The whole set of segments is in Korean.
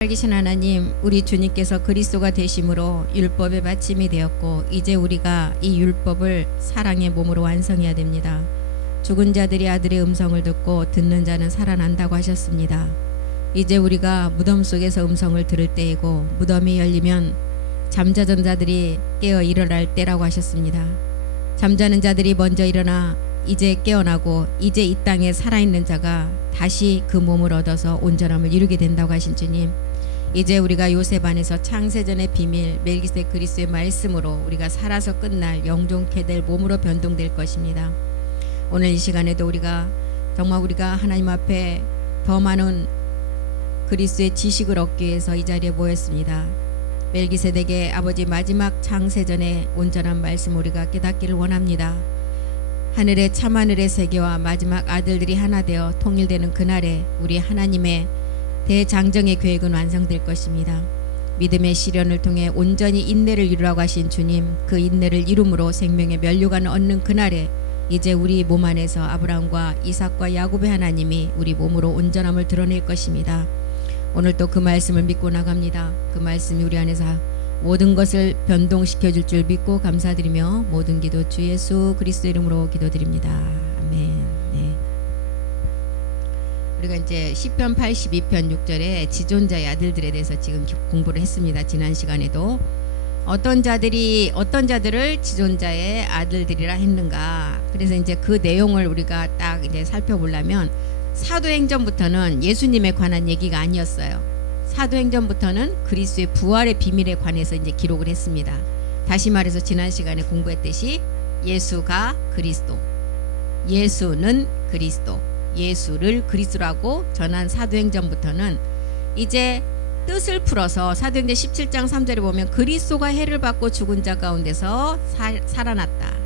살아계신 하나님, 우리 주님께서 그리스도가 되심으로 율법의 받침이 되었고 이제 우리가 이 율법을 사랑의 몸으로 완성해야 됩니다. 죽은 자들이 아들의 음성을 듣고 듣는 자는 살아난다고 하셨습니다. 이제 우리가 무덤 속에서 음성을 들을 때이고 무덤이 열리면 잠자던 자들이 깨어 일어날 때라고 하셨습니다. 잠자는 자들이 먼저 일어나 이제 깨어나고 이제 이 땅에 살아있는 자가 다시 그 몸을 얻어서 온전함을 이루게 된다고 하신 주님, 이제 우리가 요셉 안에서 창세전의 비밀 멜기세덱 그리스도의 말씀으로 우리가 살아서 끝날 영존케 될 몸으로 변동될 것입니다. 오늘 이 시간에도 우리가 정말 우리가 하나님 앞에 더 많은 그리스도의 지식을 얻기 위해서 이 자리에 모였습니다. 멜기세덱의 아버지 마지막 창세전의 온전한 말씀 우리가 깨닫기를 원합니다. 하늘의 참하늘의 세계와 마지막 아들들이 하나 되어 통일되는 그날에 우리 하나님의 대장정의 계획은 완성될 것입니다. 믿음의 시련을 통해 온전히 인내를 이루라고 하신 주님, 그 인내를 이룸으로 생명의 면류관을 얻는 그날에 이제 우리 몸 안에서 아브라함과 이삭과 야곱의 하나님이 우리 몸으로 온전함을 드러낼 것입니다. 오늘 또 그 말씀을 믿고 나갑니다. 그 말씀이 우리 안에서 모든 것을 변동시켜 줄 줄 믿고 감사드리며 모든 기도 주 예수 그리스도 이름으로 기도드립니다. 아멘. 네. 우리가 이제 시편 82편 6절에 지존자의 아들들에 대해서 지금 공부를 했습니다. 지난 시간에도 어떤 자들을 지존자의 아들들이라 했는가. 그래서 이제 그 내용을 우리가 딱 이제 살펴보려면 사도행전부터는 예수님에 관한 얘기가 아니었어요. 사도행전부터는 그리스도의 부활의 비밀에 관해서 이제 기록을 했습니다. 다시 말해서 지난 시간에 공부했듯이 예수가 그리스도, 예수는 그리스도, 예수를 그리스도라고 전한 사도행전부터는 이제 뜻을 풀어서 사도행전 17장 3절에 보면 그리스도가 해를 받고 죽은 자 가운데서 살아났다.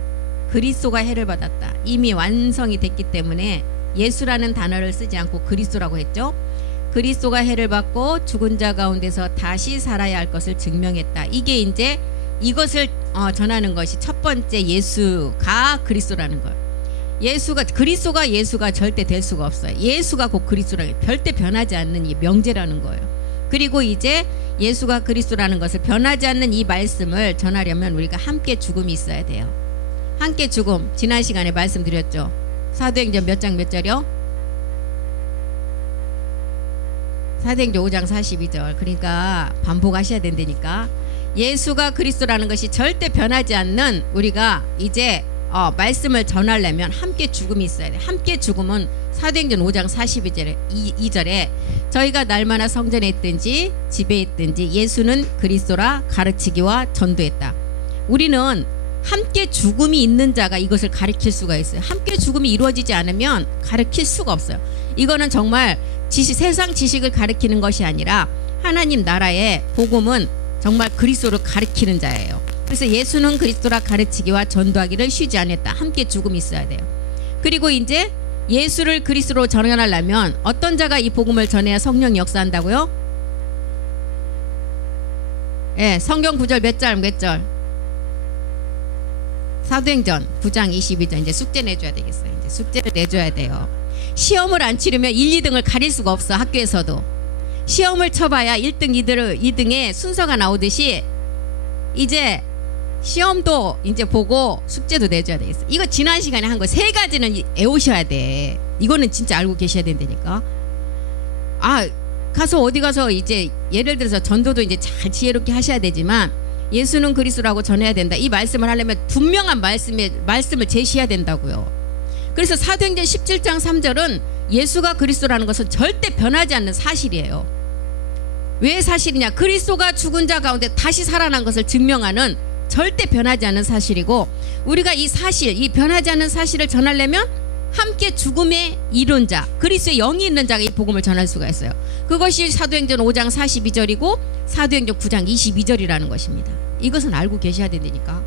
그리스도가 해를 받았다. 이미 완성이 됐기 때문에 예수라는 단어를 쓰지 않고 그리스도라고 했죠. 그리스도가 해를 받고 죽은 자 가운데서 다시 살아야 할 것을 증명했다. 이게 이제 이것을 전하는 것이 첫 번째 예수가 그리스도라는 거예요. 그리스도가 예수가 절대 될 수가 없어요. 예수가 곧 그리스도라는 게 절대 변하지 않는 이 명제라는 거예요. 그리고 이제 예수가 그리스도라는 것을 변하지 않는 이 말씀을 전하려면 우리가 함께 죽음이 있어야 돼요. 함께 죽음, 지난 시간에 말씀드렸죠. 사도행전 몇 장 몇 절이요? 사도행전 5장 42절. 그러니까 반복하셔야 된다니까. 예수가 그리스도라는 것이 절대 변하지 않는 우리가 이제 말씀을 전하려면 함께 죽음이 있어야 돼. 함께 죽음은 사도행전 5장 42절에 저희가 날마다 성전에 있든지 집에 있든지 예수는 그리스도라 가르치기와 전도했다. 우리는 함께 죽음이 있는 자가 이것을 가르칠 수가 있어요. 함께 죽음이 이루어지지 않으면 가르칠 수가 없어요. 이거는 정말 세상 지식을 가르치는 것이 아니라 하나님 나라의 복음은 정말 그리스도를 가르치는 자예요. 그래서 예수는 그리스도라 가르치기와 전도하기를 쉬지 않았다. 함께 죽음이 있어야 돼요. 그리고 이제 예수를 그리스도로 전환하려면 어떤 자가 이 복음을 전해야 성령이 역사한다고요? 예, 성경 구절 몇 절? 사도행전 9장 22절. 이제 숙제 내줘야 되겠어요. 이제 숙제를 내줘야 돼요. 시험을 안 치르면 1, 2등을 가릴 수가 없어. 학교에서도 시험을 쳐봐야 1등, 2등의 순서가 나오듯이 이제 시험도 이제 보고 숙제도 내줘야 되겠어. 이거 지난 시간에 한 거 3가지는 외우셔야 돼. 이거는 진짜 알고 계셔야 된다니까. 가서 어디 가서 이제 예를 들어서 전도도 이제 잘 지혜롭게 하셔야 되지만 예수는 그리스도라고 전해야 된다. 이 말씀을 하려면 분명한 말씀을 제시해야 된다고요. 그래서 사도행전 17장 3절은 예수가 그리스도라는 것은 절대 변하지 않는 사실이에요. 왜 사실이냐? 그리스도가 죽은 자 가운데 다시 살아난 것을 증명하는 절대 변하지 않는 사실이고, 우리가 이 사실, 이 변하지 않는 사실을 전하려면 함께 죽음의 이론자, 그리스도의 영이 있는 자가 이 복음을 전할 수가 있어요. 그것이 사도행전 5장 42절이고 사도행전 9장 22절이라는 것입니다. 이것은 알고 계셔야 된다니까.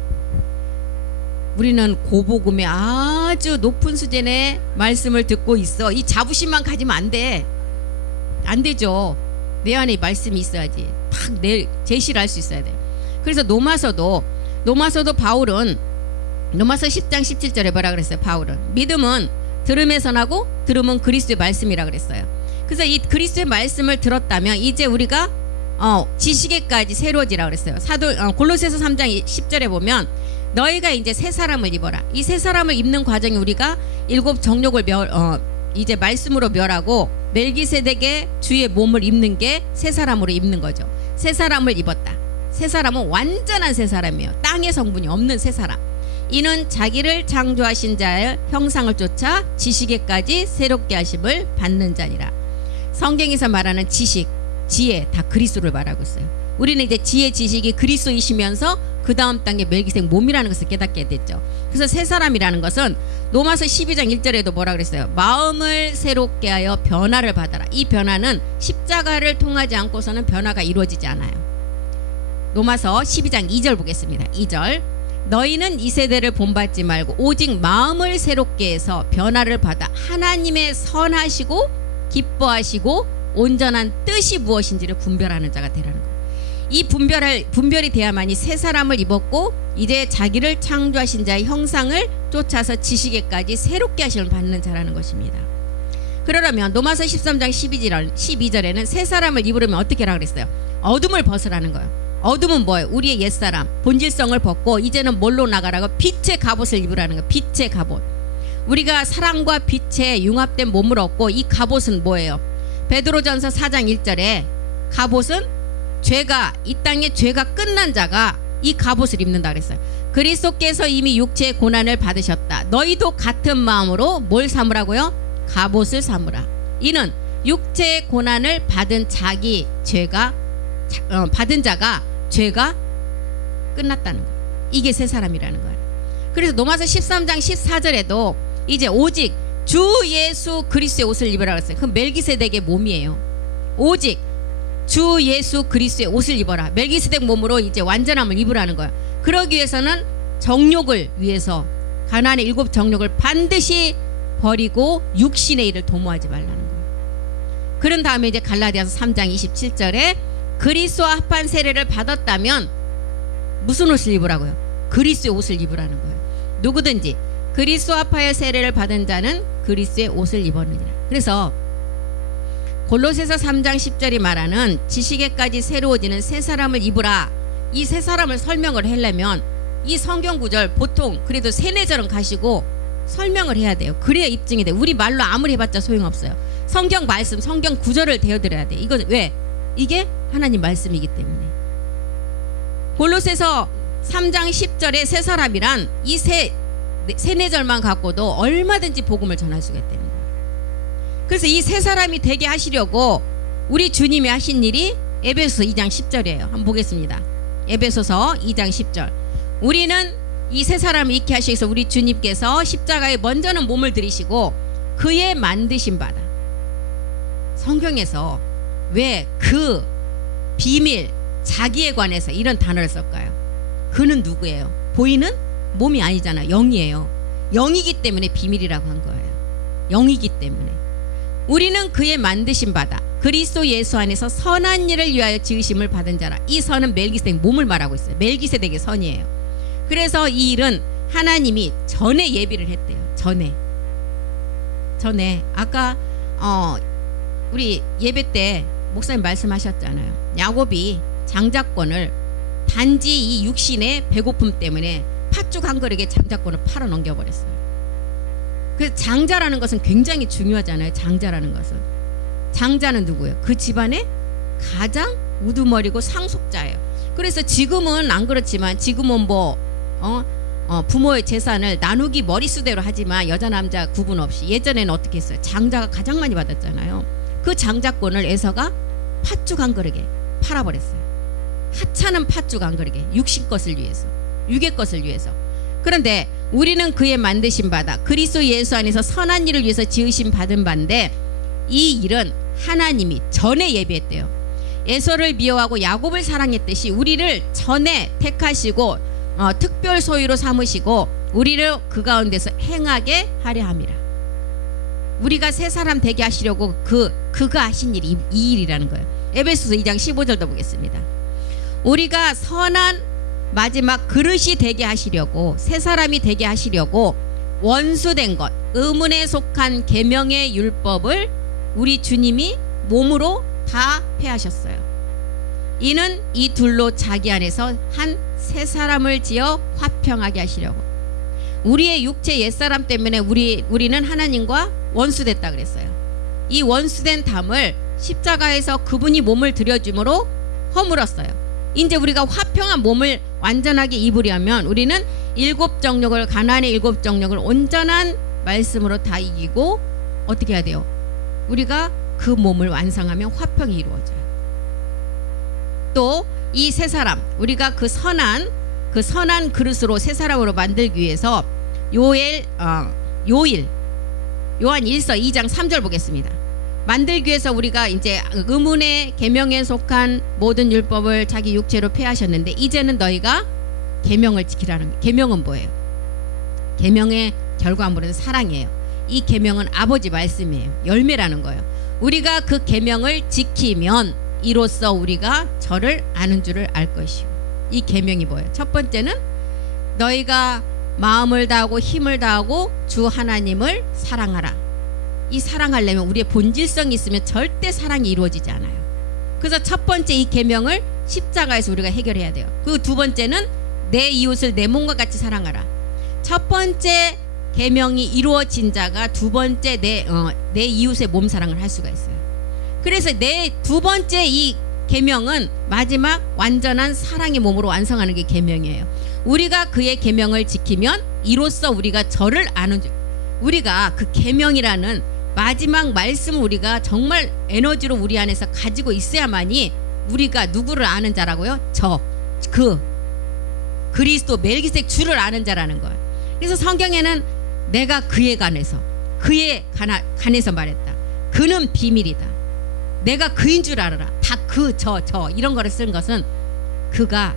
우리는 고복음의 아주 높은 수준의 말씀을 듣고 있어. 이 자부심만 가지면 안 돼. 안 되죠. 내 안에 말씀이 있어야지. 딱 내 제시를 할 수 있어야 돼. 그래서 로마서도 바울은 로마서 10장 17절에 뭐라 그랬어요? 바울은 믿음은 들음에서 나고 들음은 그리스도의 말씀이라 그랬어요. 그래서 이 그리스도의 말씀을 들었다면 이제 우리가 지식에까지 새로워지라 그랬어요. 골로새서 3장 10절에 보면 너희가 이제 새 사람을 입어라. 이 새 사람을 입는 과정이 우리가 7 정욕을 이제 말씀으로 멸하고 멜기세덱의 주의 몸을 입는 게 새 사람으로 입는 거죠. 새 사람을 입었다. 새 사람은 완전한 새 사람이에요. 땅의 성분이 없는 새 사람. 이는 자기를 창조하신 자의 형상을 쫓아 지식에까지 새롭게 하심을 받는 자니라. 성경에서 말하는 지식, 지혜 다 그리스도를 말하고 있어요. 우리는 이제 지혜, 지식이 그리스도이시면서 그 다음 단계 멜기세덱 몸이라는 것을 깨닫게 됐죠. 그래서 새 사람이라는 것은 로마서 12장 1절에도 뭐라 그랬어요? 마음을 새롭게 하여 변화를 받아라. 이 변화는 십자가를 통하지 않고서는 변화가 이루어지지 않아요. 로마서 12장 2절 보겠습니다. 2절 너희는 이 세대를 본받지 말고 오직 마음을 새롭게 해서 변화를 받아 하나님의 선하시고 기뻐하시고 온전한 뜻이 무엇인지를 분별하는 자가 되라는 거예요. 이 분별이 돼야만이 새 사람을 입었고 이제 자기를 창조하신 자의 형상을 쫓아서 지식에까지 새롭게 하심을 받는 자라는 것입니다. 그러려면 로마서 13장 12절에는 새 사람을 입으려면 어떻게 하라 그랬어요? 어둠을 벗으라는 거예요. 어둠은 뭐예요? 우리의 옛사람 본질성을 벗고 이제는 뭘로 나가라고? 빛의 갑옷을 입으라는 거예요. 빛의 갑옷. 우리가 사랑과 빛의 융합된 몸을 얻고 이 갑옷은 뭐예요? 베드로전서 4장 1절에 갑옷은 이 땅에 죄가 끝난 자가 이 갑옷을 입는다 그랬어요. 그리스도께서 이미 육체의 고난을 받으셨다. 너희도 같은 마음으로 뭘 삼으라고요? 갑옷을 삼으라. 이는 육체의 고난을 받은 받은 자가 죄가 끝났다는 거예요. 이게 새 사람이라는 거예요. 그래서 로마서 13장 14절에도 이제 오직 주 예수 그리스도의 옷을 입으라 그랬어요. 그럼 멜기세덱의 몸이에요. 오직 주 예수 그리스도의 옷을 입어라. 멜기세덱 몸으로 이제 완전함을 입으라는 거예요. 그러기 위해서는 정욕을 위해서 가나안의 7 정욕을 반드시 버리고 육신의 일을 도모하지 말라는 거예요. 그런 다음에 이제 갈라디아서 3장 27절에 그리스도와 합한 세례를 받았다면 무슨 옷을 입으라고요? 그리스도의 옷을 입으라는 거예요. 누구든지 그리스도와 합하여 세례를 받은 자는 그리스도의 옷을 입었느니라. 그래서 골로새서 3장 10절이 말하는 지식에까지 새로워지는 새 사람을 입으라. 이 새 사람을 설명을 하려면 이 성경 구절 보통 그래도 3-4절은 가시고 설명을 해야 돼요. 그래야 입증이 돼요. 우리 말로 아무리 해봤자 소용없어요. 성경 말씀, 성경 구절을 대어드려야 돼. 이건 왜? 이게 하나님 말씀이기 때문에. 골로새서 3장 10절의 새 사람이란 이 3-4절만 갖고도 얼마든지 복음을 전할 수가 있다는 거예요. 그래서 이 새 사람이 되게 하시려고 우리 주님이 하신 일이 에베소서 2장 10절이에요. 한번 보겠습니다. 에베소서 2장 10절. 우리는 이 새 사람을 있게 하시기 위해서 우리 주님께서 십자가에 먼저는 몸을 들이시고 그의 만드신 바다. 성경에서 왜 그 비밀 자기에 관해서 이런 단어를 쓸까요? 그는 누구예요? 보이는 몸이 아니잖아요. 영이에요. 영이기 때문에 비밀이라고 한 거예요. 영이기 때문에. 우리는 그의 만드신 바다 그리스도 예수 안에서 선한 일을 위하여 지으심을 받은 자라. 이 선은 멜기세덱 몸을 말하고 있어요. 멜기세덱의 선이에요. 그래서 이 일은 하나님이 전에 예비를 했대요. 전에 아까 우리 예배 때 목사님 말씀하셨잖아요. 야곱이 장자권을 단지 이 육신의 배고픔 때문에 팥죽 한 그릇에 장자권을 팔아 넘겨버렸어요. 그래서 장자라는 것은 굉장히 중요하잖아요. 장자라는 것은. 장자는 누구예요? 그 집안의 가장 우두머리고 상속자예요. 그래서 지금은 안 그렇지만 지금은 부모의 재산을 나누기 머릿수대로 하지만 여자 남자 구분 없이 예전에는 어떻게 했어요? 장자가 가장 많이 받았잖아요. 그 장자권을 에서가 팥죽 한 그릇에 팔아버렸어요. 하찮은 팥죽 한 그릇에 육신 것을 위해서, 육의 것을 위해서. 그런데 우리는 그의 만드신 바다 그리스도 예수 안에서 선한 일을 위해서 지으심 받은 바인데 이 일은 하나님이 전에 예비했대요. 에서를 미워하고 야곱을 사랑했듯이 우리를 전에 택하시고 특별 소유로 삼으시고 우리를 그 가운데서 행하게 하려 함이라. 우리가 새 사람 되게 하시려고 그가 하신 일이 이 일이라는 거예요. 에베소서 2장 15절도 보겠습니다. 우리가 선한 마지막 그릇이 되게 하시려고 새 사람이 되게 하시려고 원수된 것 의문에 속한 계명의 율법을 우리 주님이 몸으로 다 패하셨어요. 이는 이 둘로 자기 안에서 한 새 사람을 지어 화평하게 하시려고. 우리의 육체 옛사람 때문에 우리는 하나님과 원수됐다 그랬어요. 이 원수된 담을 십자가에서 그분이 몸을 들여줌으로 허물었어요. 이제 우리가 화평한 몸을 완전하게 입으려면 우리는 가나안의 일곱 정욕을 온전한 말씀으로 다 이기고 어떻게 해야 돼요? 우리가 그 몸을 완성하면 화평이 이루어져요. 또 이 새 사람, 우리가 그 선한 그릇으로 새 사람으로 만들기 위해서 요한 1서 2장 3절 보겠습니다. 만들기 위해서 우리가 이제 의문의 계명에 속한 모든 율법을 자기 육체로 폐하셨는데 이제는 너희가 계명을 지키라는 거예요. 계명은 뭐예요? 계명의 결과물은 사랑이에요. 이 계명은 아버지 말씀이에요. 열매라는 거예요. 우리가 그 계명을 지키면 이로써 우리가 저를 아는 줄을 알 것이요. 이 계명이 뭐예요? 첫 번째는 너희가 마음을 다하고 힘을 다하고 주 하나님을 사랑하라. 이 사랑하려면 우리의 본질성이 있으면 절대 사랑이 이루어지지 않아요. 그래서 첫 번째 이 계명을 십자가에서 우리가 해결해야 돼요. 그리고 두 번째는 내 이웃을 내 몸과 같이 사랑하라. 첫 번째 계명이 이루어진 자가 두 번째 내 이웃의 몸 사랑을 할 수가 있어요. 그래서 내 두 번째 이 계명은 마지막 완전한 사랑의 몸으로 완성하는 게 계명이에요. 우리가 그의 계명을 지키면 이로써 우리가 저를 아는 줄. 우리가 그 계명이라는 마지막 말씀을 우리가 정말 에너지로 우리 안에서 가지고 있어야만이 우리가 누구를 아는 자라고요? 그리스도 멜기세덱 주를 아는 자라는 거예요. 그래서 성경에는 내가 그에 관해서 말했다. 그는 비밀이다. 내가 그인 줄 알아라. 다 저 이런 거를 쓴 것은 그가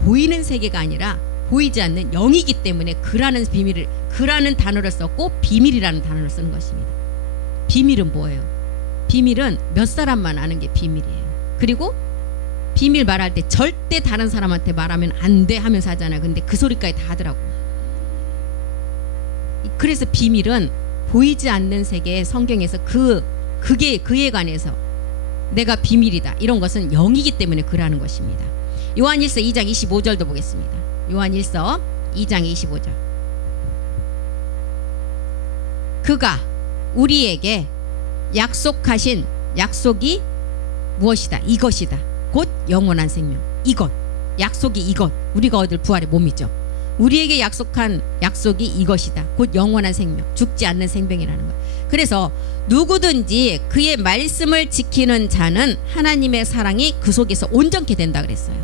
보이는 세계가 아니라 보이지 않는 영이기 때문에 그라는 단어를 썼고 비밀이라는 단어를 쓰는 것입니다. 비밀은 뭐예요? 비밀은 몇 사람만 아는 게 비밀이에요. 그리고 비밀 말할 때 절대 다른 사람한테 말하면 안 돼 하면서 하잖아요. 근데 그 소리까지 다 하더라고. 그래서 비밀은 보이지 않는 세계의 성경에서 그에 관해서 내가 비밀이다. 이런 것은 영이기 때문에 그라는 것입니다. 요한일서 2장 25절도 보겠습니다. 요한일서 2장 25절. 그가 우리에게 약속하신 약속이 무엇이다? 이것이다. 곧 영원한 생명. 약속이 이것. 우리가 얻을 부활의 몸이죠. 우리에게 약속한 약속이 이것이다. 곧 영원한 생명. 죽지 않는 생명이라는 거예요. 그래서 누구든지 그의 말씀을 지키는 자는 하나님의 사랑이 그 속에서 온전케 된다 그랬어요.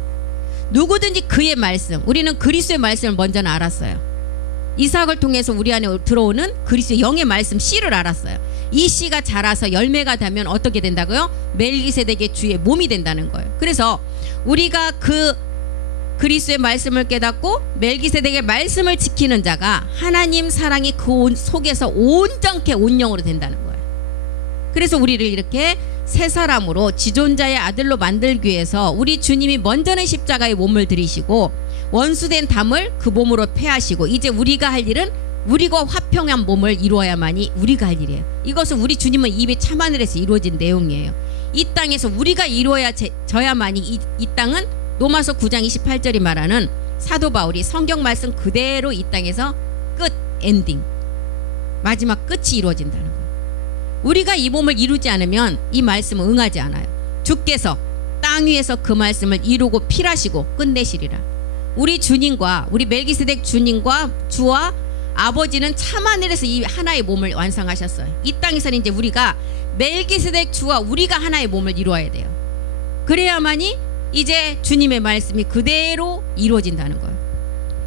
누구든지 그의 말씀. 우리는 그리스도의 말씀을 먼저는 알았어요. 이삭을 통해서 우리 안에 들어오는 그리스도의 영의 말씀 씨를 알았어요. 이 씨가 자라서 열매가 되면 어떻게 된다고요? 멜기세덱의 주의 몸이 된다는 거예요. 그래서 우리가 그리스도의 말씀을 깨닫고 멜기세덱의 말씀을 지키는 자가 하나님 사랑이 그 속에서 온전케 온영으로 된다는 거예요. 그래서 우리를 이렇게 새 사람으로 지존자의 아들로 만들기 위해서 우리 주님이 먼저는 십자가에 몸을 들이시고 원수된 담을 그 몸으로 패하시고 이제 우리가 할 일은 우리가 화평한 몸을 이루어야만이 우리가 할 일이에요. 이것은 우리 주님은 입에 참하늘에서 이루어진 내용이에요. 이 땅에서 우리가 이루어져야만이 이 땅은 로마서 9장 28절이 말하는 사도 바울이 성경 말씀 그대로 이 땅에서 엔딩 마지막 끝이 이루어진다는 거예요. 우리가 이 몸을 이루지 않으면 이 말씀은 응하지 않아요. 주께서 땅 위에서 그 말씀을 이루고 필하시고 끝내시리라. 우리 주님과 우리 멜기세덱 주님과 주와 아버지는 참하늘에서 이 하나의 몸을 완성하셨어요. 이 땅에서는 이제 우리가 멜기세덱 주와 우리가 하나의 몸을 이루어야 돼요. 그래야만이 이제 주님의 말씀이 그대로 이루어진다는 거예요.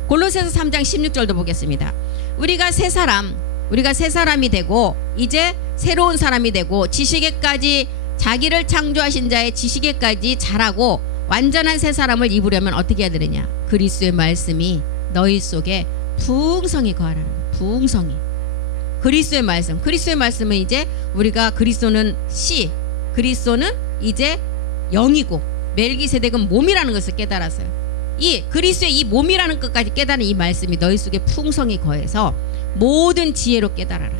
골로새서 3장 16절도 보겠습니다. 우리가 새 사람이 되고 이제 새로운 사람이 되고 지식에까지 자기를 창조하신 자의 지식에까지 자라고 완전한 새 사람을 입으려면 어떻게 해야 되느냐? 그리스도의 말씀이 너희 속에 풍성히 거하라는 거예요. 풍성히. 그리스도의 말씀은 이제 우리가 그리스도는 그리스도는 이제 영이고 멜기세덱은 몸이라는 것을 깨달았어요. 이 그리스도의 이 몸이라는 것까지 깨달은 이 말씀이 너희 속에 풍성히 거해서 모든 지혜로 깨달아라.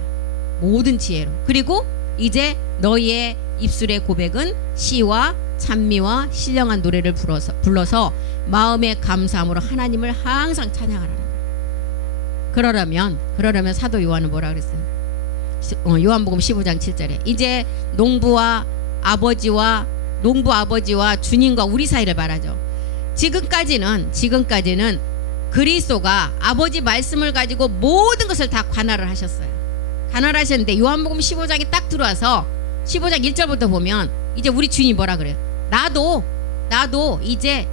모든 지혜로. 그리고 이제 너희의 입술의 고백은 시와 찬미와 신령한 노래를 불러서 마음의 감사함으로 하나님을 항상 찬양하라는 거예요. 그러려면 사도 요한은 뭐라 그랬어요? 요한복음 15장 7절에 이제 농부 아버지와 주님과 우리 사이를 말하죠. 지금까지는 그리스도가 아버지 말씀을 가지고 모든 것을 다 관할을 하셨어요. 관할하셨는데 요한복음 15장에 딱 들어와서 15장 1절부터 보면 이제 우리 주님이 뭐라 그래요? 나도 이제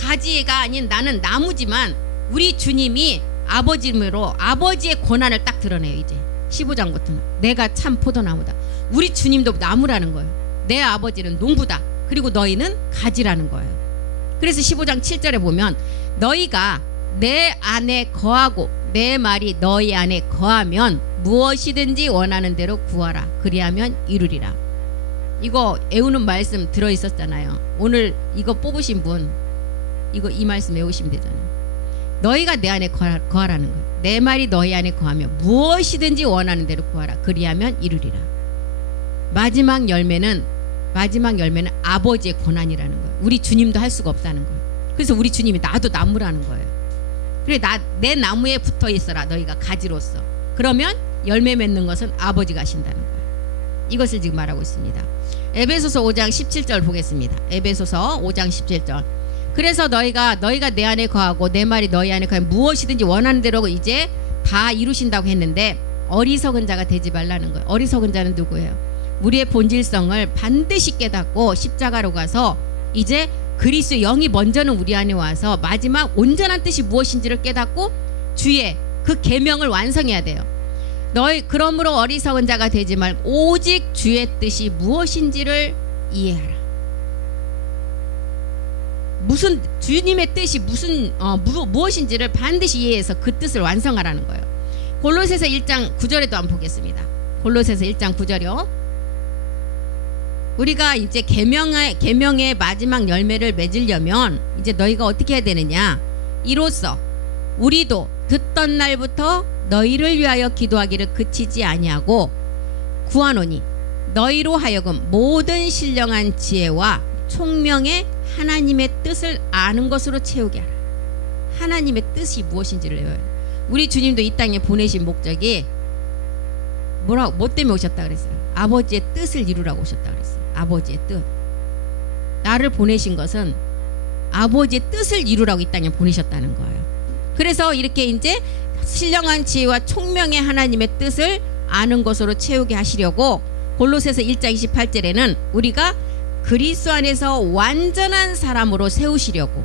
가지가 아닌 나는 나무지만 우리 주님이 아버지로 아버지의 권한을 딱 드러내요. 이제 15장부터는 내가 참 포도나무다. 우리 주님도 나무라는 거예요. 내 아버지는 농부다. 그리고 너희는 가지라는 거예요. 그래서 15장 7절에 보면 너희가 내 안에 거하고 내 말이 너희 안에 거하면 무엇이든지 원하는 대로 구하라. 그리하면 이루리라. 이거 애우는 말씀 들어있었잖아요. 오늘 이거 뽑으신 분 이 말씀 외우시면 되잖아요. 너희가 내 안에 거하라는 거예요. 내 말이 너희 안에 거하면 무엇이든지 원하는 대로 구하라. 그리하면 이루리라. 마지막 열매는 아버지의 권한이라는 거예요. 우리 주님도 할 수가 없다는 거예요. 그래서 우리 주님이 나도 나무라는 거예요. 그래 내 나무에 붙어 있어라. 너희가 가지로서. 그러면 열매 맺는 것은 아버지가 하신다는 거예요. 이것을 지금 말하고 있습니다. 에베소서 5장 17절 보겠습니다. 에베소서 5장 17절. 그래서 너희가 내 안에 거하고 내 말이 너희 안에 거하면 무엇이든지 원하는 대로 이제 다 이루신다고 했는데 어리석은 자가 되지 말라는 거예요. 어리석은 자는 누구예요? 우리의 본질성을 반드시 깨닫고 십자가로 가서 이제 그리스도의 영이 먼저는 우리 안에 와서 마지막 온전한 뜻이 무엇인지를 깨닫고 주의 그 계명을 완성해야 돼요. 너희 그러므로 어리석은 자가 되지 말고 오직 주의 뜻이 무엇인지를 이해하라. 무슨 주님의 뜻이 무엇인지를 반드시 이해해서 그 뜻을 완성하라는 거예요. 골로새서 1장 9절에도 한번 보겠습니다. 골로새서 1장 9절이요. 우리가 이제 계명의 마지막 열매를 맺으려면 이제 너희가 어떻게 해야 되느냐? 이로써 우리도 듣던 날부터 너희를 위하여 기도하기를 그치지 아니하고 구하노니 너희로 하여금 모든 신령한 지혜와 총명의 하나님의 뜻을 아는 것으로 채우게 하라. 하나님의 뜻이 무엇인지를 외워야 돼. 우리 주님도 이 땅에 보내신 목적이 뭐 때문에 오셨다 그랬어요? 아버지의 뜻을 이루라고 오셨다 그랬어요. 아버지의 뜻. 나를 보내신 것은 아버지의 뜻을 이루라고 이 땅에 보내셨다는 거예요. 그래서 이렇게 이제 신령한 지혜와 총명의 하나님의 뜻을 아는 것으로 채우게 하시려고 골로새서 1장 28절에는 우리가 그리스도 안에서 완전한 사람으로 세우시려고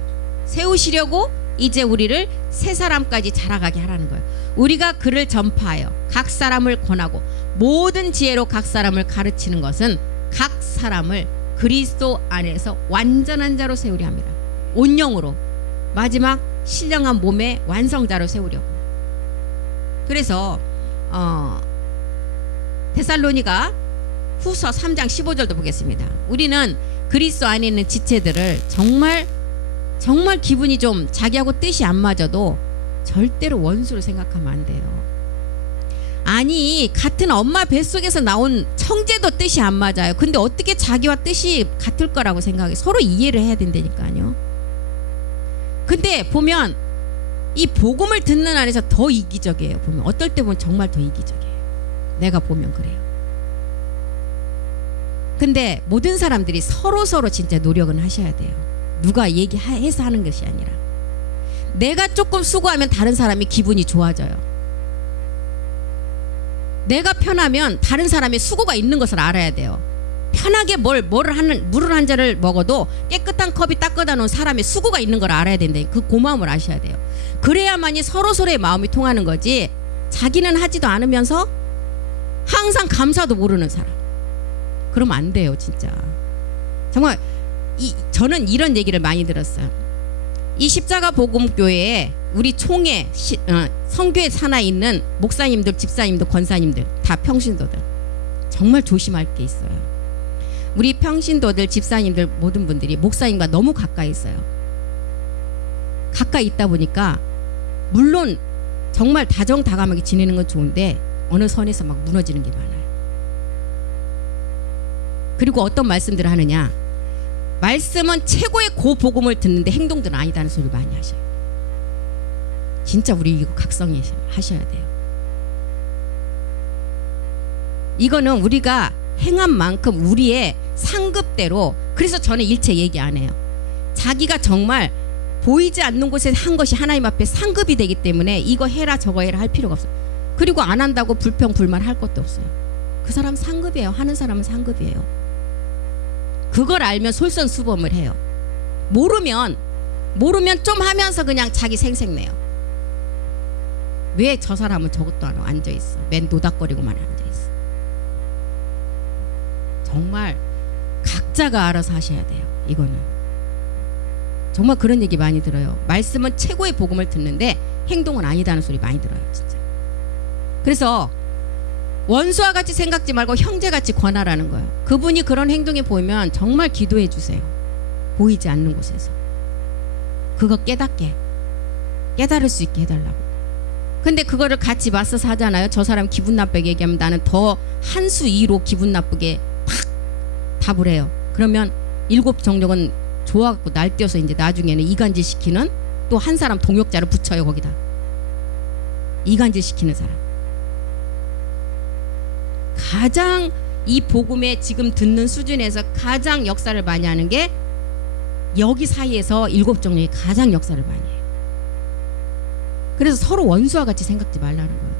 이제 우리를 새 사람까지 자라가게 하라는 거예요. 우리가 그를 전파하여 각 사람을 권하고 모든 지혜로 각 사람을 가르치는 것은 각 사람을 그리스도 안에서 완전한 자로 세우려 합니다. 온영으로 마지막 신령한 몸의 완성자로 세우려고. 그래서 데살로니가 후서 3장 15절도 보겠습니다. 우리는 그리스도 안에 있는 지체들을 정말 기분이 좀 자기하고 뜻이 안 맞아도 절대로 원수로 생각하면 안 돼요. 아니 같은 엄마 뱃속에서 나온 청재도 뜻이 안 맞아요. 근데 어떻게 자기와 뜻이 같을 거라고 생각해? 서로 이해를 해야 된다니까요. 근데 보면 이 복음을 듣는 안에서 더 이기적이에요. 보면 어떨 때 보면 정말 더 이기적이에요. 내가 보면 그래요. 근데 모든 사람들이 서로 진짜 노력은 하셔야 돼요. 누가 얘기해서 하는 것이 아니라 내가 조금 수고하면 다른 사람이 기분이 좋아져요. 내가 편하면 다른 사람이 수고가 있는 것을 알아야 돼요. 편하게 물을 한 잔을 먹어도 깨끗한 컵이 닦아다 놓은 사람이 수고가 있는 걸 알아야 된다. 그 고마움을 아셔야 돼요. 그래야만이 서로의 마음이 통하는 거지. 자기는 하지도 않으면서 항상 감사도 모르는 사람, 그러면 안 돼요. 진짜 정말 저는 이런 얘기를 많이 들었어요. 이 십자가 복음교회에 우리 총회 성교회 산하에 있는 목사님들, 집사님들, 권사님들 다 평신도들 정말 조심할 게 있어요. 우리 평신도들, 집사님들 모든 분들이 목사님과 너무 가까이 있어요. 가까이 있다 보니까 물론 정말 다정다감하게 지내는 건 좋은데 어느 선에서 막 무너지는 게 많아요. 그리고 어떤 말씀들을 하느냐, 말씀은 최고의 고복음을 듣는데 행동들은 아니다는 소리를 많이 하셔요. 진짜 우리 이거 각성해 하셔야 돼요. 이거는 우리가 행한 만큼 우리의 상급대로, 그래서 저는 일체 얘기 안 해요. 자기가 정말 보이지 않는 곳에 한 것이 하나님 앞에 상급이 되기 때문에 이거 해라 저거 해라 할 필요가 없어요. 그리고 안 한다고 불평 불만 할 것도 없어요. 그 사람 상급이에요. 하는 사람은 상급이에요. 그걸 알면 솔선수범을 해요. 모르면 좀 하면서 그냥 자기 생색내요. 왜 저 사람은 저것도 안 하고 앉아있어. 맨 노닥거리고만 앉아있어. 정말 각자가 알아서 하셔야 돼요. 이거는 정말 그런 얘기 많이 들어요. 말씀은 최고의 복음을 듣는데 행동은 아니다는 소리 많이 들어요. 진짜. 그래서 원수와 같이 생각지 말고 형제같이 권하라는 거예요. 그분이 그런 행동이 보이면 정말 기도해 주세요. 보이지 않는 곳에서. 그거 깨달을 수 있게 해달라고. 근데 그거를 같이 맞서서 하잖아요. 저 사람 기분 나쁘게 얘기하면 나는 더 한 수 이로 기분 나쁘게 팍 답을 해요. 그러면 7 정력은 좋아갖고 날뛰어서 이제 나중에는 이간질 시키는 또 한 사람 동역자를 붙여요. 거기다 이간질 시키는 사람. 가장 이 복음에 지금 듣는 수준에서 가장 역사를 많이 하는 게 여기 사이에서 7 정력이 가장 역사를 많이 해요. 그래서 서로 원수와 같이 생각지 말라는 거예요.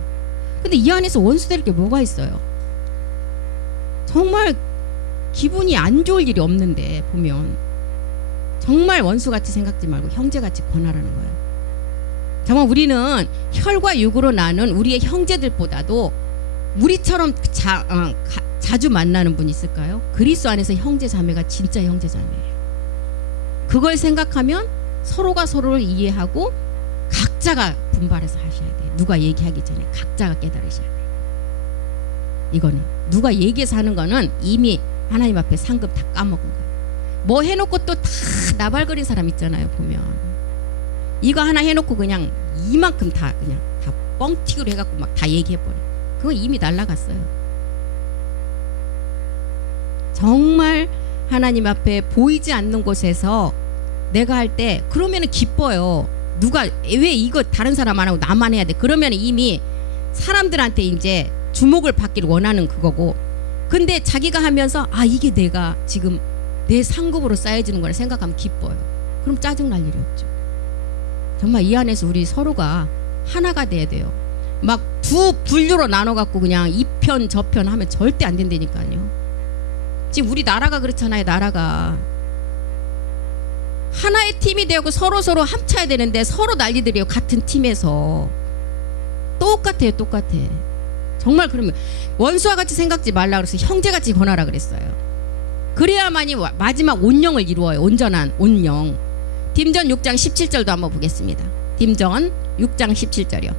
근데 이 안에서 원수 될 게 뭐가 있어요? 정말 기분이 안 좋을 일이 없는데 보면 정말 원수같이 생각지 말고 형제같이 권하라는 거예요. 정말 우리는 혈과 육으로 나눈 우리의 형제들보다도 우리처럼 자주 만나는 분 있을까요? 그리스도 안에서 형제 자매가 진짜 형제 자매예요. 그걸 생각하면 서로가 서로를 이해하고 각자가 분발해서 하셔야 돼요. 누가 얘기하기 전에 각자가 깨달으셔야 돼요. 이거는 누가 얘기해서 하는 거는 이미 하나님 앞에 상급 다 까먹은 거예요. 뭐 해놓고 또 다 나발거린 사람 있잖아요. 보면 이거 하나 해놓고 그냥 이만큼 다 그냥 다 뻥튀기로 해갖고 막 다 얘기해버려. 그거 이미 날라갔어요. 정말 하나님 앞에 보이지 않는 곳에서 내가 할 때 그러면은 기뻐요. 누가 왜 이거 다른 사람 안 하고 나만 해야 돼? 그러면 이미 사람들한테 이제 주목을 받기를 원하는 그거고, 근데 자기가 하면서 아 이게 내가 지금 내 상급으로 쌓여지는 거라 생각하면 기뻐요. 그럼 짜증날 일이 없죠. 정말 이 안에서 우리 서로가 하나가 돼야 돼요. 막 두 분류로 나눠갖고 그냥 이 편 저 편 하면 절대 안 된다니까요. 지금 우리 나라가 그렇잖아요. 나라가 하나의 팀이 되고 서로 합쳐야 되는데 서로 난리들이에요. 같은 팀에서 똑같아요. 똑같아. 정말 그러면 원수와 같이 생각지 말라 그래서 형제같이 권하라 그랬어요. 그래야만이 마지막 온영을 이루어요. 온전한 온영. 딤전 6장 17절도 한번 보겠습니다. 딤전 6장 17절이요.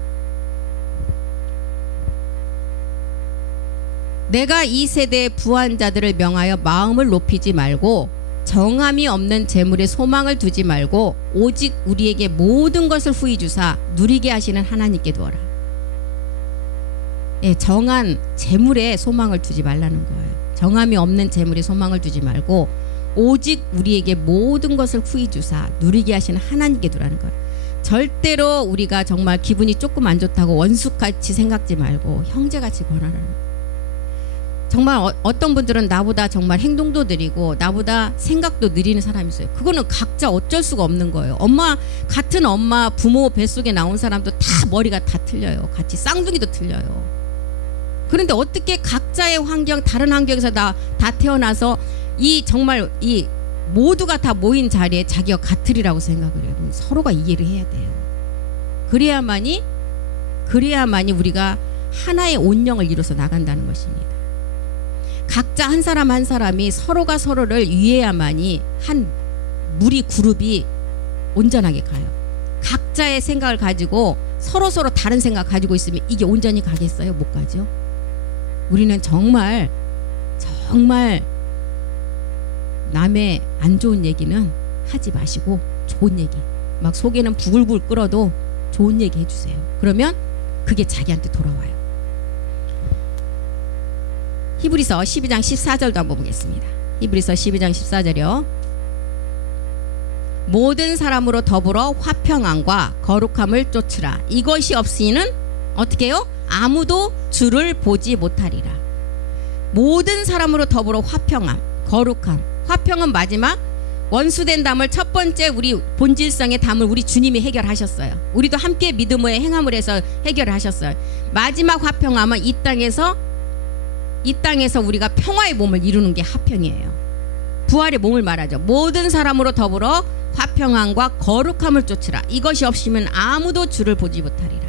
내가 이 세대의 부한 자들을 명하여 마음을 높이지 말고 정함이 없는 재물에 소망을 두지 말고 오직 우리에게 모든 것을 후히 주사 누리게 하시는 하나님께 두어라. 예, 정한 재물에 소망을 두지 말라는 거예요. 정함이 없는 재물에 소망을 두지 말고 오직 우리에게 모든 것을 후히 주사 누리게 하시는 하나님께 두라는 거예요. 절대로 우리가 정말 기분이 조금 안 좋다고 원수같이 생각지 말고 형제같이 권하라는 거예요. 정말 어떤 분들은 나보다 정말 행동도 느리고 나보다 생각도 느리는 사람이 있어요. 그거는 각자 어쩔 수가 없는 거예요. 같은 엄마 부모 뱃속에 나온 사람도 다 머리가 다 틀려요. 같이 쌍둥이도 틀려요. 그런데 어떻게 각자의 환경 다른 환경에서 다 태어나서 정말 이 모두가 다 모인 자리에 자기가 같으리라고 생각을 해요. 서로가 이해를 해야 돼요. 그래야만이 우리가 하나의 온영을 이뤄서 나간다는 것입니다. 각자 한 사람 한 사람이 서로가 서로를 위해야만이 한 무리 그룹이 온전하게 가요. 각자의 생각을 가지고 서로 다른 생각 가지고 있으면 이게 온전히 가겠어요? 못 가죠. 우리는 정말 남의 안 좋은 얘기는 하지 마시고 좋은 얘기, 막 속에는 부글부글 끓어도 좋은 얘기 해주세요. 그러면 그게 자기한테 돌아와요. 히브리서 12장 14절도 한번 보겠습니다. 히브리서 12장 14절이요. 모든 사람으로 더불어 화평함과 거룩함을 쫓으라. 이것이 없이는 어떻게 해요? 아무도 주를 보지 못하리라. 모든 사람으로 더불어 화평함, 거룩함. 화평은 마지막 원수된 담을 첫 번째 우리 본질성의 담을 우리 주님이 해결하셨어요. 우리도 함께 믿음의 행함을 해서 해결하셨어요. 마지막 화평함은 이 땅에서 우리가 평화의 몸을 이루는 게 화평이에요. 부활의 몸을 말하죠. 모든 사람으로 더불어 화평함과 거룩함을 쫓으라. 이것이 없으면 아무도 주를 보지 못하리라.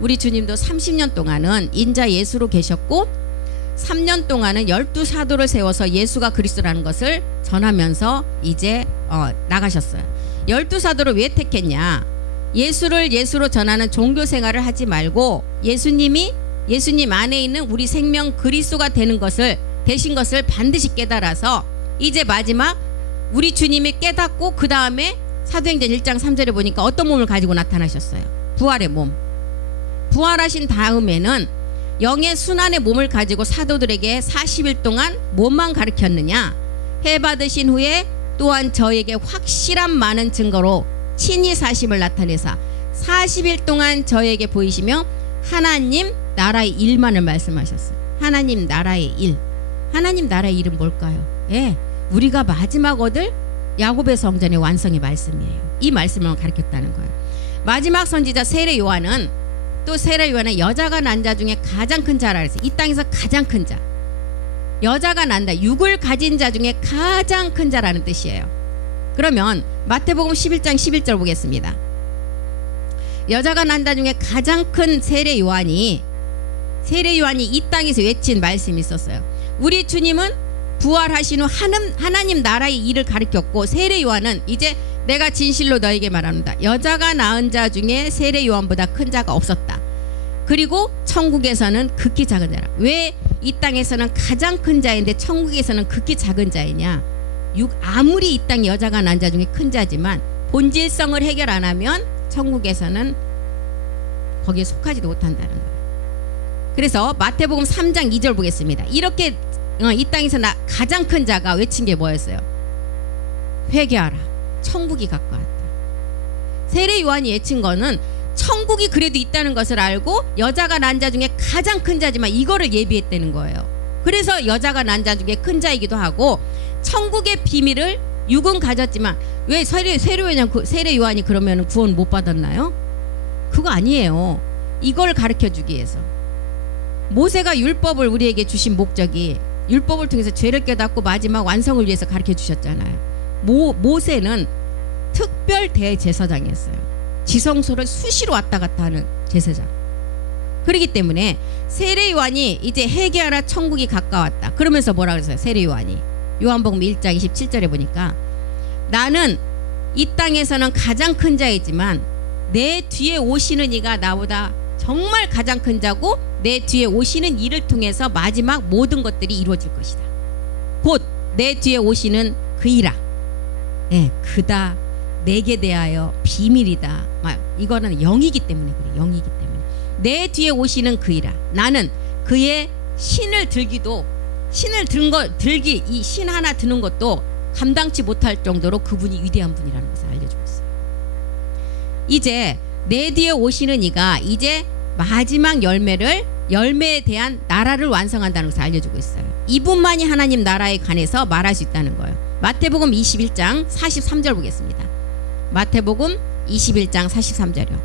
우리 주님도 30년 동안은 인자 예수로 계셨고 3년 동안은 12사도를 세워서 예수가 그리스도라는 것을 전하면서 이제 나가셨어요. 12사도를 왜 택했냐? 예수를 예수로 전하는 종교 생활을 하지 말고 예수님 안에 있는 우리 생명 그리스도가 되신 것을 반드시 깨달아서 이제 마지막 우리 주님이 깨닫고 그 다음에 사도행전 1장 3절에 보니까 어떤 몸을 가지고 나타나셨어요? 부활의 몸. 부활하신 다음에는 영의 순환의 몸을 가지고 사도들에게 40일 동안 뭐만 가르쳤느냐? 해 받으신 후에 또한 저에게 확실한 많은 증거로 친히 사심을 나타내사 40일 동안 저에게 보이시며 하나님 나라의 일만을 말씀하셨어요. 하나님 나라의 일. 하나님 나라의 일은 뭘까요? 예, 우리가 마지막 얻을 야곱의 성전의 완성의 말씀이에요. 이 말씀을 가르쳤다는 거예요. 마지막 선지자 세례 요한은 여자가 난 자 중에 가장 큰 자라 그랬어요. 이 땅에서 가장 큰 자. 여자가 난다. 육을 가진 자 중에 가장 큰 자라는 뜻이에요. 그러면 마태복음 11장 11절 보겠습니다. 여자가 난 자 중에 가장 큰 세례 요한이 이 땅에서 외친 말씀이 있었어요. 우리 주님은 부활하신 후 하나님 나라의 일을 가르쳤고 세례 요한은 이제 내가 진실로 너에게 말합니다. 여자가 낳은 자 중에 세례 요한보다 큰 자가 없었다. 그리고 천국에서는 극히 작은 자라. 왜 이 땅에서는 가장 큰 자인데 천국에서는 극히 작은 자이냐? 아무리 이 땅 여자가 낳은 자 중에 큰 자지만 본질성을 해결 안 하면 천국에서는 거기에 속하지도 못한다는 거예요. 그래서 마태복음 3장 2절 보겠습니다. 이렇게 이 땅에서 가장 큰 자가 외친 게 뭐였어요? 회개하라. 천국이 가까웠다. 세례 요한이 외친 거는 천국이 그래도 있다는 것을 알고 여자가 난 자 중에 가장 큰 자지만 이거를 예비했다는 거예요. 그래서 여자가 난 자 중에 큰 자이기도 하고 천국의 비밀을 육은 가졌지만 왜 세례 요한이 그러면 구원 못 받았나요? 그거 아니에요. 이걸 가르쳐주기 위해서. 모세가 율법을 우리에게 주신 목적이 율법을 통해서 죄를 깨닫고 마지막 완성을 위해서 가르쳐 주셨잖아요. 모세는 특별 대제사장이었어요. 지성소를 수시로 왔다 갔다 하는 제사장. 그렇기 때문에 세례 요한이 이제 회개하라 천국이 가까웠다. 그러면서 뭐라 그랬어요? 세례 요한이 요한복음 1장 27절에 보니까 나는 이 땅에서는 가장 큰 자이지만 내 뒤에 오시는 이가 나보다 정말 가장 큰 자고 내 뒤에 오시는 이를 통해서 마지막 모든 것들이 이루어질 것이다. 곧 내 뒤에 오시는 그 이라. 예, 그다 내게 대하여 비밀이다. 이거는 영이기 때문에 그래. 영이기 때문에 내 뒤에 오시는 그 이라. 나는 그의 신을 들기 이 신 하나 드는 것도 감당치 못할 정도로 그분이 위대한 분이라는 것을 알려주고 있어요. 이제 내 뒤에 오시는 이가 이제 마지막 열매에 대한 나라를 완성한다는 것을 알려주고 있어요. 이분만이 하나님 나라에 관해서 말할 수 있다는 거예요. 마태복음 21장 43절 보겠습니다. 마태복음 21장 43절이요.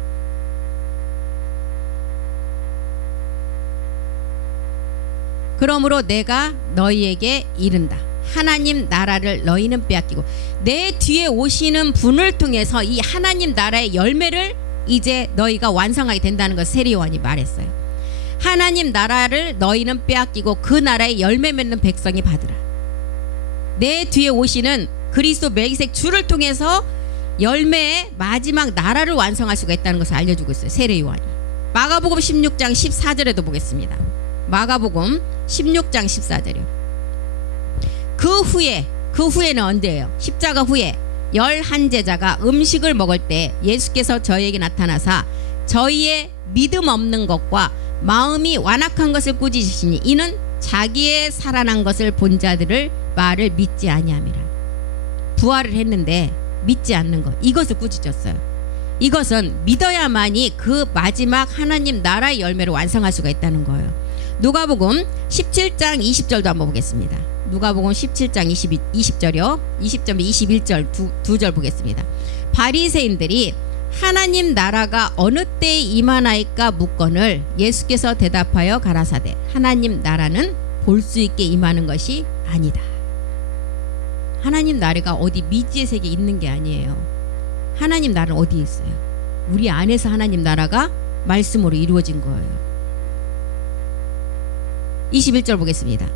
그러므로 내가 너희에게 이른다. 하나님 나라를 너희는 빼앗기고 내 뒤에 오시는 분을 통해서 이 하나님 나라의 열매를 이제 너희가 완성하게 된다는 것을 세례 요한이 말했어요. 하나님 나라를 너희는 빼앗기고 그 나라의 열매 맺는 백성이 받으라. 내 뒤에 오시는 그리스도 멜기세덱 주를 통해서 열매의 마지막 나라를 완성할 수가 있다는 것을 알려주고 있어요. 세례 요한이. 마가복음 16장 14절에도 보겠습니다. 마가복음 16장 14절이요. 그 후에는 언제예요? 십자가 후에 11제자가 음식을 먹을 때 예수께서 저희에게 나타나사 저희의 믿음 없는 것과 마음이 완악한 것을 꾸짖으시니 이는 자기의 살아난 것을 본 자들을 말을 믿지 아니함이라. 부활을 했는데 믿지 않는 것, 이것을 꾸짖었어요. 이것은 믿어야만이 그 마지막 하나님 나라의 열매를 완성할 수가 있다는 거예요. 누가복음 17장 20절도 한번 보겠습니다. 누가복음 17장 20절이요. 20절 21절 두 절 보겠습니다. 바리새인들이 하나님 나라가 어느 때에 임하나이까 묻거늘 예수께서 대답하여 가라사대 하나님 나라는 볼 수 있게 임하는 것이 아니다. 하나님 나라가 어디 미지의 세계에 있는 게 아니에요. 하나님 나라는 어디에 있어요? 우리 안에서 하나님 나라가 말씀으로 이루어진 거예요. 21절 보겠습니다.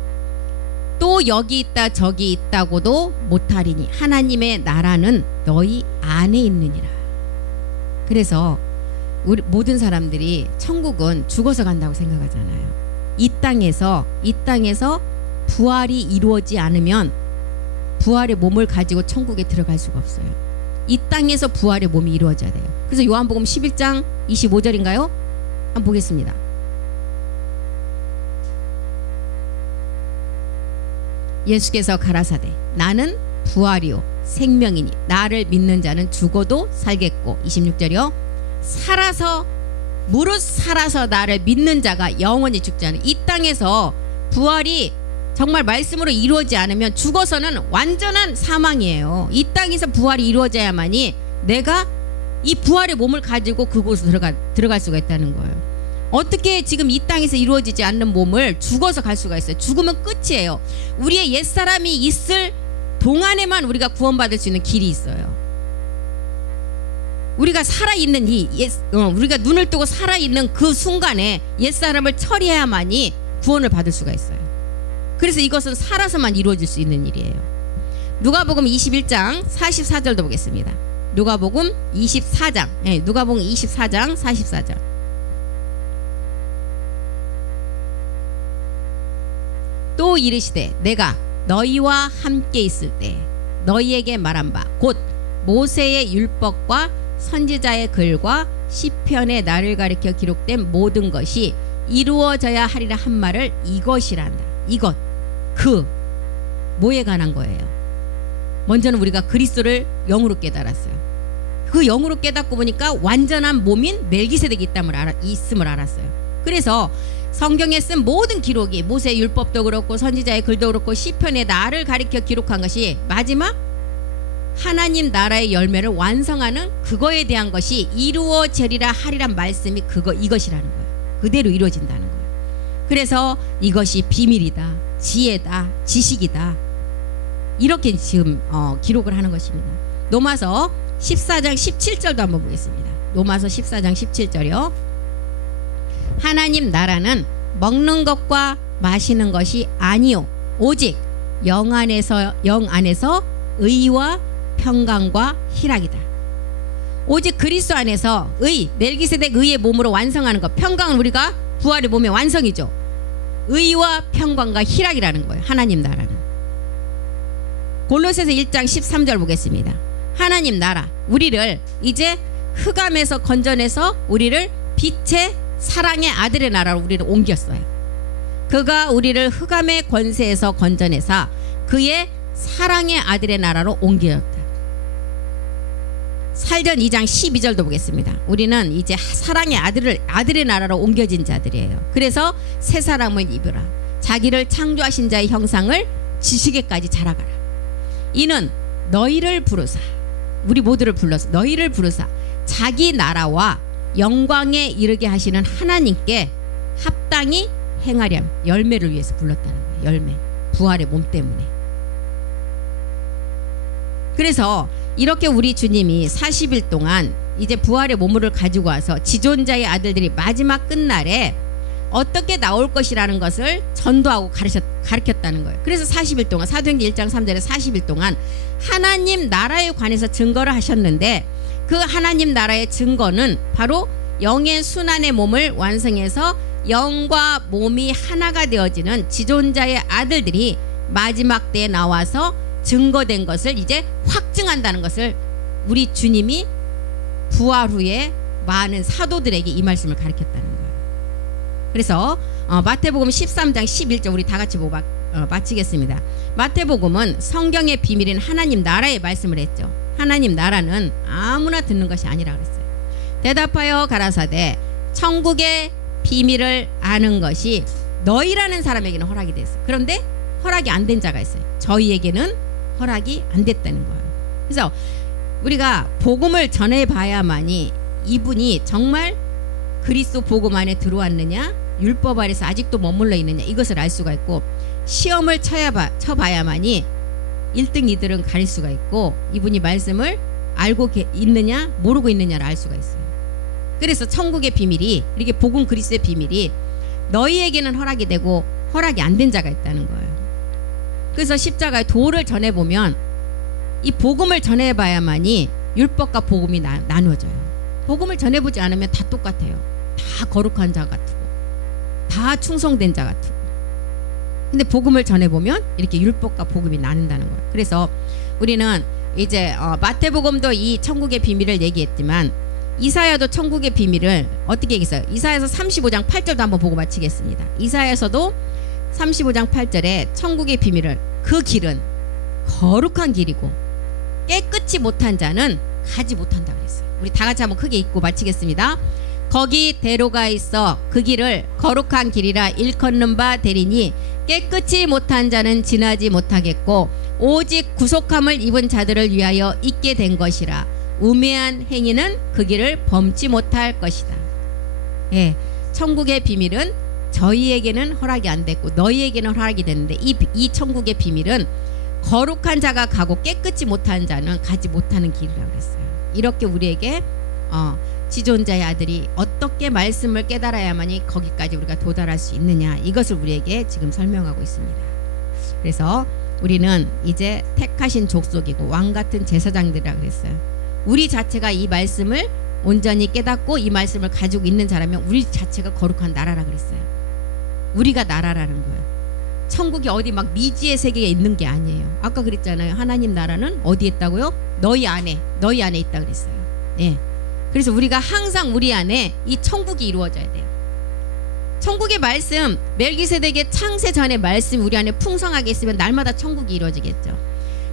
또 여기 있다 저기 있다고도 못하리니 하나님의 나라는 너희 안에 있느니라. 그래서 우리 모든 사람들이 천국은 죽어서 간다고 생각하잖아요. 이 땅에서 부활이 이루어지지 않으면 부활의 몸을 가지고 천국에 들어갈 수가 없어요. 이 땅에서 부활의 몸이 이루어져야 돼요. 그래서 요한복음 11장 25절인가요? 한번 보겠습니다. 예수께서 가라사대 나는 부활이요 생명이니 나를 믿는 자는 죽어도 살겠고 26절이요 무릇 살아서 나를 믿는 자가 영원히 죽지 않은. 이 땅에서 부활이 정말 말씀으로 이루어지지 않으면 죽어서는 완전한 사망이에요. 이 땅에서 부활이 이루어져야만이 내가 이 부활의 몸을 가지고 그곳으로 들어갈 수가 있다는 거예요. 어떻게 지금 이 땅에서 이루어지지 않는 몸을 죽어서 갈 수가 있어요? 죽으면 끝이에요. 우리의 옛사람이 있을 동안에만 우리가 구원받을 수 있는 길이 있어요. 우리가 살아있는 우리가 눈을 뜨고 살아있는 그 순간에 옛사람을 처리해야만이 구원을 받을 수가 있어요. 그래서 이것은 살아서만 이루어질 수 있는 일이에요. 누가복음 21장 44절도 보겠습니다. 누가복음 24장 누가복음 24장 44절 또 이르시되 내가 너희와 함께 있을 때 너희에게 말한 바 곧 모세의 율법과 선지자의 글과 시편에 나를 가리켜 기록된 모든 것이 이루어져야 하리라 한 말을 이것이란다. 이것 뭐에 관한 거예요? 먼저는 우리가 그리스도를 영으로 깨달았어요. 그 영으로 깨닫고 보니까 완전한 몸인 멜기세덱이 있음을 알았어요. 그래서 성경에 쓴 모든 기록이 모세의 율법도 그렇고 선지자의 글도 그렇고 시편에 나를 가리켜 기록한 것이 마지막 하나님 나라의 열매를 완성하는 그거에 대한 것이 이루어지리라 하리란 말씀이 이것이라는 거예요. 그대로 이루어진다는 거예요. 그래서 이것이 비밀이다, 지혜다, 지식이다, 이렇게 지금 기록을 하는 것입니다. 로마서 14장 17절도 한번 보겠습니다. 로마서 14장 17절이요. 하나님 나라는 먹는 것과 마시는 것이 아니요 오직 영 안에서 의와 평강과 희락이다. 오직 그리스도 안에서 멜기세덱 의의 몸으로 완성하는 것. 평강은 우리가 부활의 몸의 완성이죠. 의와 평강과 희락이라는 거예요. 하나님 나라는. 골로새서 1장 13절 보겠습니다. 하나님 나라, 우리를 이제 흑암에서 건져내서 우리를 빛의 사랑의 아들의 나라로 우리를 옮겼어요. 그가 우리를 흑암의 권세에서 건져내사 그의 사랑의 아들의 나라로 옮겼다. 살전 2장 12절도 보겠습니다. 우리는 이제 사랑의 아들의 나라로 옮겨진 자들이에요. 그래서 새 사람을 입으라. 자기를 창조하신 자의 형상을 지식에까지 자라가라. 이는 너희를 부르사, 우리 모두를 불러서 너희를 부르사 자기 나라와 영광에 이르게 하시는 하나님께 합당히 행하렴. 열매를 위해서 불렀다는 거예요. 열매. 부활의 몸 때문에. 그래서 이렇게 우리 주님이 40일 동안 이제 부활의 몸을 가지고 와서 지존자의 아들들이 마지막 끝날에 어떻게 나올 것이라는 것을 전도하고 가르쳤다는 거예요. 그래서 40일 동안 사도행전 1장 3절에 40일 동안 하나님 나라에 관해서 증거를 하셨는데 그 하나님 나라의 증거는 바로 영의 순환의 몸을 완성해서 영과 몸이 하나가 되어지는 지존자의 아들들이 마지막 때에 나와서 증거된 것을 이제 확증한다는 것을 우리 주님이 부활 후에 많은 사도들에게 이 말씀을 가르쳤다는 거예요. 그래서 마태복음 13장 11절 우리 다 같이 마치겠습니다. 마태복음은 성경의 비밀인 하나님 나라의 말씀을 했죠. 하나님 나라는 아무나 듣는 것이 아니라 그랬어요. 대답하여 가라사대 천국의 비밀을 아는 것이 너희라는 사람에게는 허락이 됐어. 그런데 허락이 안 된 자가 있어요. 저희에게는 허락이 안 됐다는 거예요. 그래서 우리가 복음을 전해봐야만이 이분이 정말 그리스도 복음 안에 들어왔느냐, 율법 아래서 아직도 머물러 있느냐, 이것을 알 수가 있고, 시험을 쳐봐야만이 1등 2등은 가릴 수가 있고, 이분이 말씀을 알고 있느냐 모르고 있느냐를 알 수가 있어요. 그래서 천국의 비밀이, 이렇게 복음 그리스도의 비밀이 너희에게는 허락이 되고 허락이 안 된 자가 있다는 거예요. 그래서 십자가의 도를 전해보면 이 복음을 전해봐야만이 율법과 복음이 나누어져요. 복음을 전해보지 않으면 다 똑같아요. 다 거룩한 자 같고 다 충성된 자 같고. 근데 복음을 전해보면 이렇게 율법과 복음이 나눈다는 거예요. 그래서 우리는 이제 마태복음도 이 천국의 비밀을 얘기했지만 이사야도 천국의 비밀을 어떻게 얘기했어요? 이사야서 35장 8절도 한번 보고 마치겠습니다. 이사야서도 35장 8절에 천국의 비밀을, 그 길은 거룩한 길이고 깨끗이 못한 자는 가지 못한다 그랬어요. 우리 다 같이 한번 크게 읽고 마치겠습니다. 거기 대로가 있어 그 길을 거룩한 길이라 일컫는 바 되리니 깨끗이 못한 자는 지나지 못하겠고 오직 구속함을 입은 자들을 위하여 있게 된 것이라. 우매한 행위는 그 길을 범치 못할 것이다. 예, 천국의 비밀은 저희에게는 허락이 안 됐고 너희에게는 허락이 됐는데 이 천국의 비밀은 거룩한 자가 가고 깨끗이 못한 자는 가지 못하는 길이라고 그랬어요. 이렇게 우리에게 지존자의 아들이 어떻게 말씀을 깨달아야만이 거기까지 우리가 도달할 수 있느냐, 이것을 우리에게 지금 설명하고 있습니다. 그래서 우리는 이제 택하신 족속이고 왕같은 제사장들이라고 그랬어요. 우리 자체가 이 말씀을 온전히 깨닫고 이 말씀을 가지고 있는 사람이면 우리 자체가 거룩한 나라라 그랬어요. 우리가 나라라는 거예요. 천국이 어디 막 미지의 세계에 있는 게 아니에요. 아까 그랬잖아요. 하나님 나라는 어디에 있다고요? 너희 안에 있다 그랬어요. 예. 그래서 우리가 항상 우리 안에 이 천국이 이루어져야 돼요. 천국의 말씀, 멜기세덱의 창세 전의 말씀이 우리 안에 풍성하게 있으면 날마다 천국이 이루어지겠죠.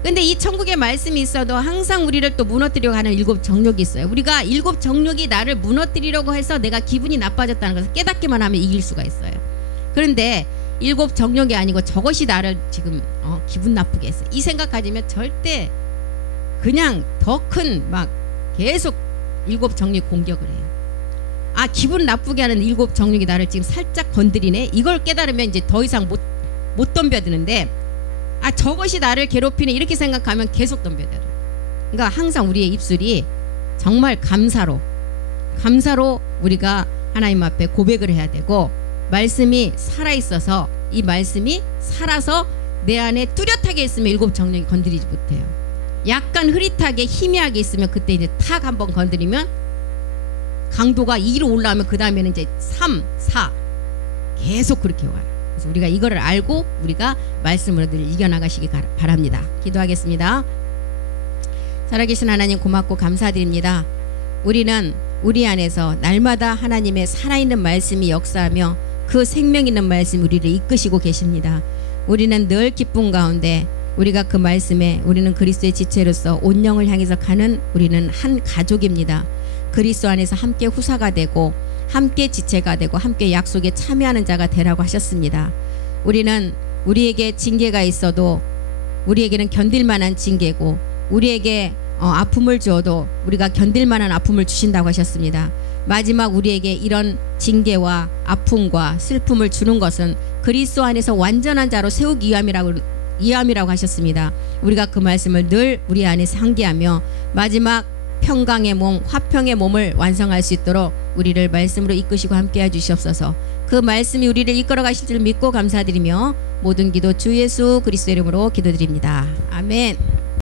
근데 이 천국의 말씀이 있어도 항상 우리를 또 무너뜨리려고 하는 7 정욕이 있어요. 우리가 7 정욕이 나를 무너뜨리려고 해서 내가 기분이 나빠졌다는 것을 깨닫기만 하면 이길 수가 있어요. 그런데 7 정욕이 아니고 저것이 나를 지금 기분 나쁘게 했어요. 이 생각 가지면 절대 그냥 더 큰 막 계속 7 정욕 공격을 해요. 아, 기분 나쁘게 하는 7 정욕이 나를 지금 살짝 건드리네. 이걸 깨달으면 이제 더 이상 못 덤벼드는데, 아, 저것이 나를 괴롭히네 이렇게 생각하면 계속 덤벼들어요. 그러니까 항상 우리의 입술이 정말 감사로 우리가 하나님 앞에 고백을 해야 되고, 말씀이 살아있어서 이 말씀이 살아서 내 안에 뚜렷하게 있으면 7 정령이 건드리지 못해요. 약간 흐릿하게 희미하게 있으면 그때 이제 탁 한번 건드리면 강도가 2로 올라오면 그 다음에는 이제 3, 4 계속 그렇게 와요. 그래서 우리가 이거를 알고 우리가 말씀으로 늘 이겨나가시기 바랍니다. 기도하겠습니다. 살아계신 하나님 고맙고 감사드립니다. 우리는 우리 안에서 날마다 하나님의 살아있는 말씀이 역사하며 그 생명 있는 말씀 우리를 이끄시고 계십니다. 우리는 늘 기쁨 가운데 우리가 그 말씀에 우리는 그리스도의 지체로서 온 영을 향해서 가는 우리는 한 가족입니다. 그리스도 안에서 함께 후사가 되고 함께 지체가 되고 함께 약속에 참여하는 자가 되라고 하셨습니다. 우리는 우리에게 징계가 있어도 우리에게는 견딜 만한 징계고, 우리에게 아픔을 주어도 우리가 견딜 만한 아픔을 주신다고 하셨습니다. 마지막 우리에게 이런 징계와 아픔과 슬픔을 주는 것은 그리스도 안에서 완전한 자로 세우기 위함이라고 하셨습니다. 우리가 그 말씀을 늘 우리 안에 상기하며 마지막 평강의 몸, 화평의 몸을 완성할 수 있도록 우리를 말씀으로 이끄시고 함께해 주시옵소서. 그 말씀이 우리를 이끌어 가실 줄 믿고 감사드리며 모든 기도 주 예수 그리스도 이름으로 기도드립니다. 아멘.